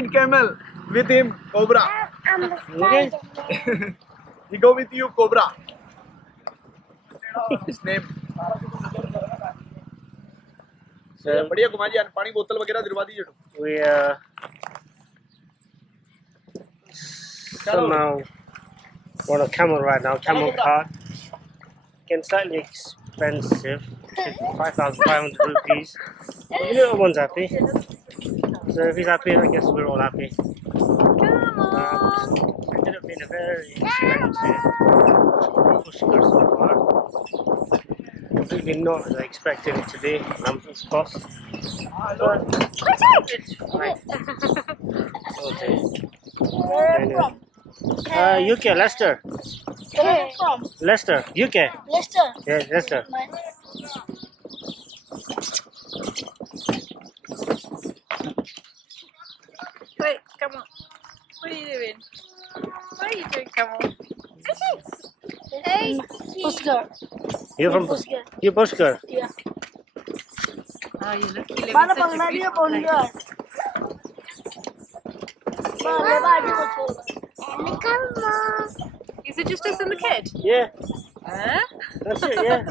ride camel with him, Cobra. Okay. We go with you, Cobra. His name. So बढ़िया घुमा जी पानी बोतल वगैरह दिलवा दीजिए we somehow want a camel right now, camel car. Again, slightly expensive, 5,500 rupees. The little one's happy. So if he's happy, I guess we're all happy. Come on. Ended up being a very expensive Pushkar so far. Completely not as I expected it to be, Ramson's cost. But it's fine. Okay. Anyway. UK, Leicester. Where are you from? Leicester, UK. Leicester. Yeah, Leicester. Wait, come on. What are you doing? What are you doing, come on? Hey, Pushkar. You're from Pushkar. You Pushkar. Yeah. Oh, you look, you live Mana in such a pagna diya beautiful place. Is it just us and the kid? Yeah, Huh? that's it, yeah.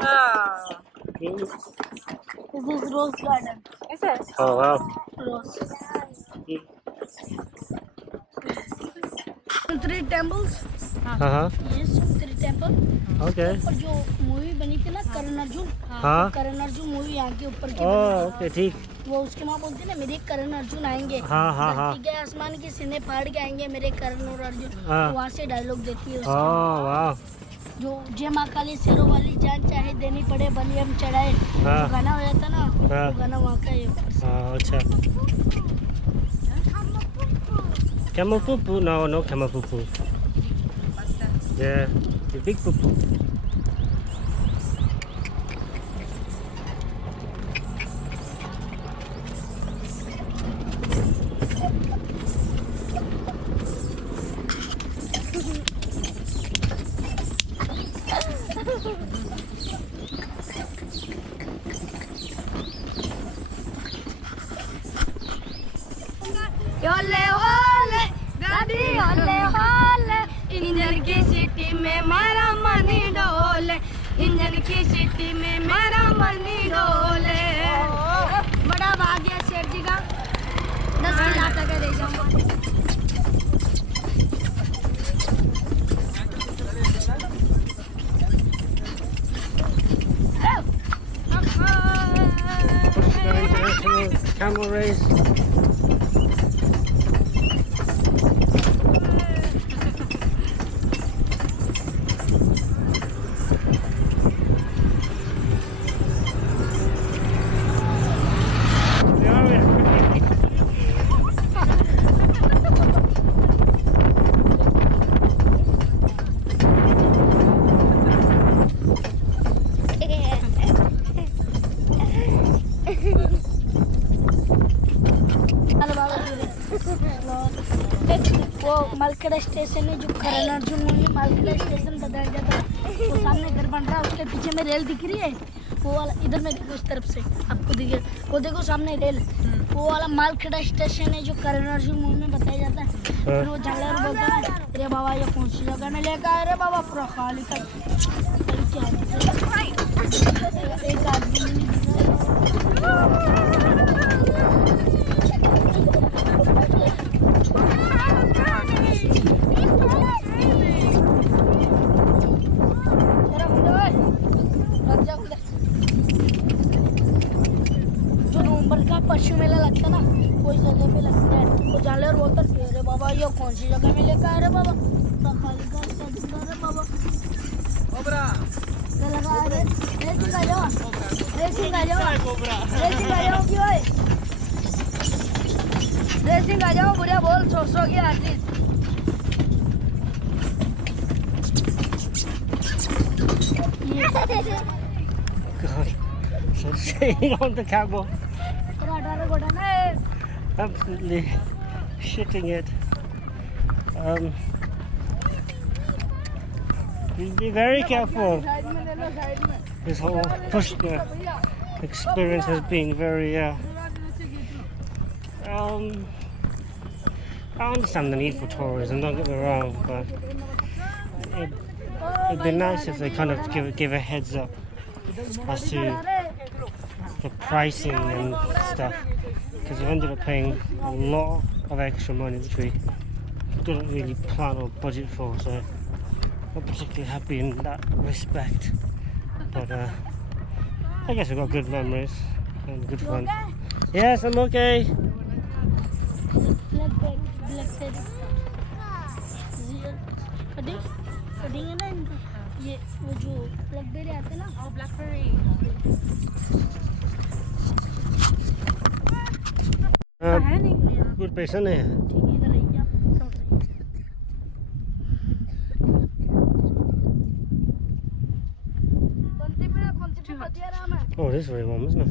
Oh. This is rose garden. Is it? Oh, wow. Rose. 3 temples. Uh-huh. Yes, 3 temples. Okay. और जो movie बनी थी ना करण अर्जुन, हाँ. Karan Arjun movie यहाँ के ऊपर की Oh, okay, ठीक. वो उसके माँ बोलती ना मेरे करण अर्जुन आएंगे, हाँ. धरती के आसमान की सीने फाड़ के आएंगे मेरे करण और अर्जुन, हाँ. वहाँ से डायलॉग देती है उसका। Oh, wow. जो जय माँ काली शेरों वाली जान चाहे देनी पड़े बनी हम चढ़ाए, हाँ. वो गाना हो जाता ना, हाँ. वो गाना वहाँ का है ऊपर से। Oh, अच्छा. Camel poo poo? No camel poo poo. Yeah, the big poo poo. Ole ole, daddy ole ole, engine की सीटी में मारा मनी डोले, इंजन की सीटी में मारा मनी डोले। बड़ा भाग्य सेठ जी का 10 किलो तक ले जाऊंगा। International camel race. वो मालखेड़ा स्टेशन है जो करण अर्जुन मूवी मालखेड़ा स्टेशन बताया जाता है, वो सामने घर बन रहा है उसके पीछे में रेल दिख रही है, वो वाला इधर में देखो उस तरफ से आपको दिखे, वो देखो सामने रेल, वो वाला मालखेड़ा स्टेशन है जो करण अर्जुन मूवी में बताया जाता है। फिर वो झालर बोलता है अरे बाबा ये कौन सी जगह में लेकर आए रे बाबा, पूरा खाली कर एक आदमी पशु मेला लगता ना कोई जगह पे लगता है, वो जानवर बोलता है अरे बाबा ये कौन सी जगह में लेकर आ रहे बाबा, खाली का रे बाबा कोबरा क्या लगा रे रेसिंग आ जाओ क्यों है रेसिंग आ जाओ बुढ़िया बोल 100 की artist God, so sitting on the camel. Absolutely shitting it. Be very careful. This whole Pushkar experience has been very I understand the need for tourism, don't get me wrong, but it'd be nice if they kind of give a heads up as to the pricing and stuff, because we've ended up paying a lot of extra money which we didn't really plan or budget for, so not particularly happy in that respect. But I guess we've got good memories and good fun. Yes, I'm okay. Cutting है ना इनका, ये वो जो blackberry आते हैं ना। Oh, blackberry. है नहीं यहाँ। Good पैसा नहीं है। ठीक है, इधर रहिए आप, समझ रहिए। कौन सी पे बतिया रहा मैं? Oh, this is very warm, isn't it?